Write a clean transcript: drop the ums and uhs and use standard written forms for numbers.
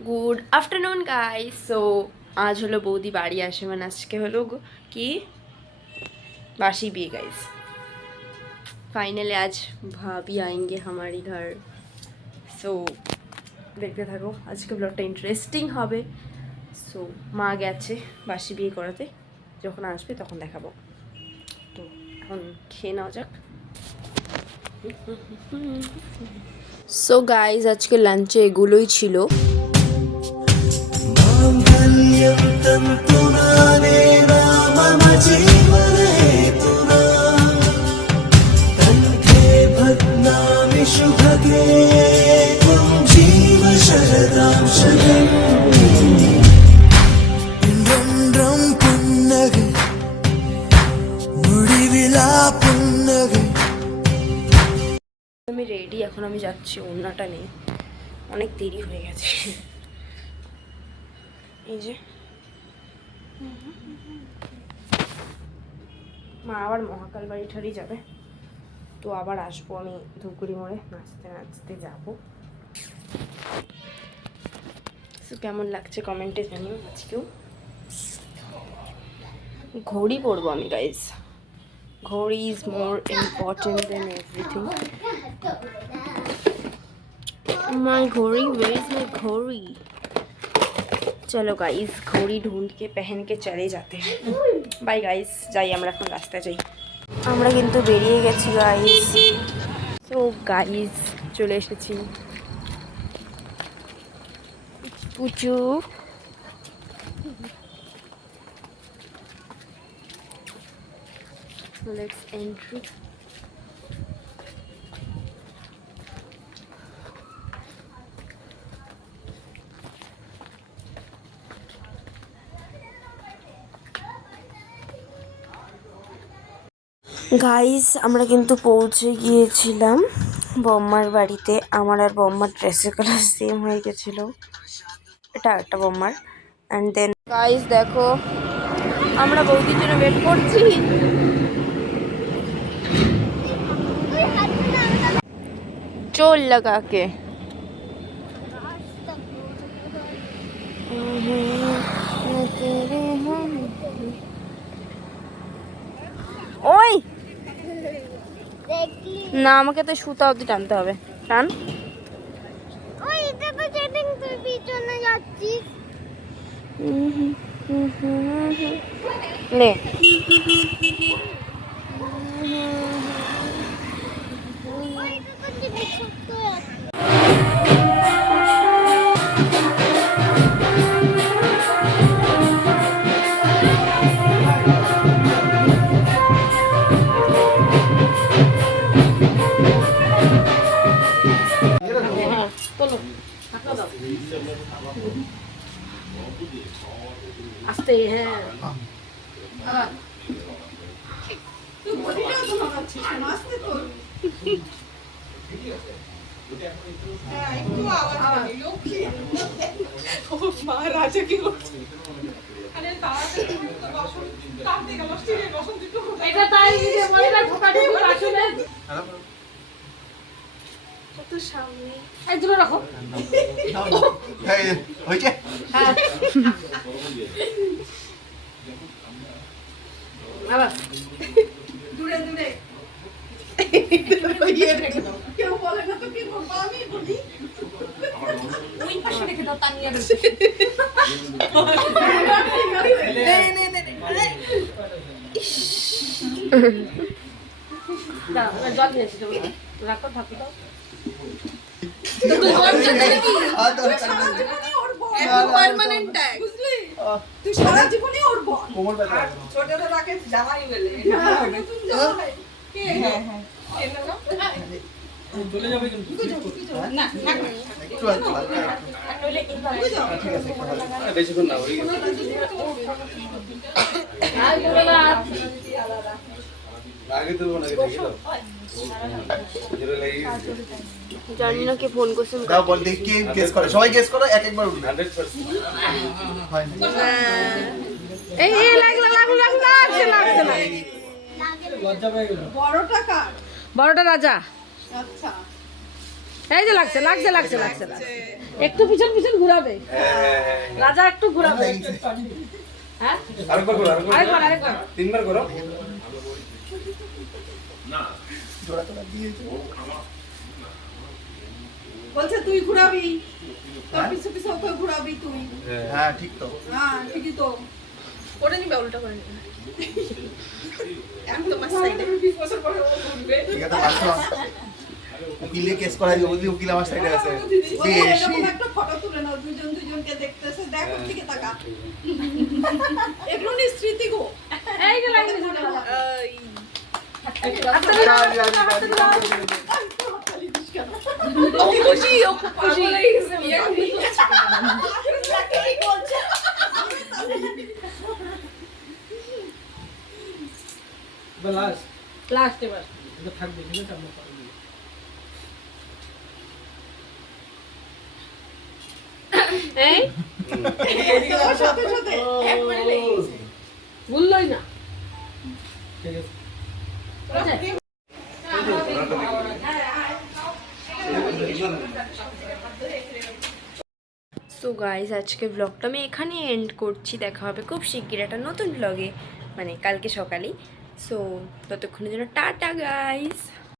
Good afternoon guys. So আজ হলো বৌদি বাড়ি আসে, মানে আজকে হলো কি বাসি বিয়ে गाइस। फाइनली आज भाभी आएंगे हमारे घर। सो দেখতে থাকো, আজকে ব্লগটা ইন্টারেস্টিং হবে। সো মা গেছে বাসি বিয়ে করাতে, যখন আসবে তখন দেখাবো। তো এখন খেয়ে নেওয়া যাক। সো গাইজ আজকে লাঞ্চে এগুলোই ছিল। আমি রেডি, এখন আমি যাচ্ছি ওড়নাটা নিয়ে, অনেক দেরি হয়ে গেছে। এই যে মা আবার মহাকাল বাড়ি ঠাড়ি যাবে, তো আবার আসবো আমি ধূপগুড়ি মোড়ে, নাচতে নাচতে যাবো। তো কেমন লাগছে কমেন্টে জানিও। আজকেও ঘড়ি পরবো আমি গাইজ। ঘড়ি is more important than everything. My घड़ी, वेयर इज माय घड़ी। चलो गाइस घड़ी ढूंढ के पहन के चले जाते हैं। बाय गाइस, যাই আমরা এখন রাস্তা যাই। আমরা কিন্তু বেরিয়ে গেছি গাইস। সো গাইস চলে এসেছি পুচু। Let's entry. গাইস আমরা কিন্তু পৌঁছে গিয়েছিলাম বম্মার বাড়িতে। আমার আর বম্মার ড্রেসের কালার সেম হয়ে গেছিল, এটা একটা বম্মার। অ্যান্ড দেন গাইস দেখো আমরা বৌদির জন্য ওয়েট করছি। চোল লাগা কে ওই না, আমাকে তো সুতা অবধি টানতে হবে। টান। লে আস্তে। হ্যাঁ রাজা কি করছে? সামনে রাখো। দূরে দূরে কেউ বলে না তো, কি বলবো আমি বলি। ওই পাশে রেখে দাও, তানিয়া রেখে জল দিয়েছি তো, রাখো ঢাকি দাও। চলে যাবে কিন্তু না বেশিক্ষণ না হয়ে জানি না কে ফোন করছেন। দাও বল দেখি কে গেস করে, সবাই গেস করো, এক একবার উঠবে 100%। এই লাগলো লাগলো লাগলো লাগছে লাগছে না, লজ্জা পেয়ে গেল। বড়টা কার? বড়টা রাজা। আচ্ছা এই যে লাগছে লাগছে লাগছে লাগছে একটু পিছন পিছন ঘুরাবে রাজা একটু ঘুরাবে হ্যাঁ আরেকবার করো আরেকবার আরেকবার তিনবার করো বলছে তুই ঘুরাবি তোর পিছু পিছু ওকে ঘুরাবি তুই হ্যাঁ ঠিক তো হ্যাঁ ঠিকই তো করে নিবে উল্টা করে নিবে একদম সাইডে 20 বছর পরে ও ঘুরবে ঠিক আছে ভালো উকিলে কেস করাই দেবো বলছি উকিল আমার সাইডে আছে বলে, বেশি এরকম একটা ফটো তুলে নাও দুজন দুজনকে দেখতেছে দেখ ওর দিকে তাকা এগুলো নি স্মৃতি গো এই যে লাইন দিছে ও খুশি ও খুব খুশি হয়ে গেছে এই বলছে লাস্ট লাস্ট এবার এটা থাকবে ঠিক আছে আমরা পারবো এই ওর সাথে সাথে একবারে লেগে গেছে ভুললই না ঠিক আছে সো গাইজ আজকে ব্লগটা আমি এখানেই এন্ড করছি। দেখা হবে খুব শিগগির একটা নতুন ব্লগে, মানে কালকে সকালেই। সো ততক্ষণের জন্য টাটা গাইজ।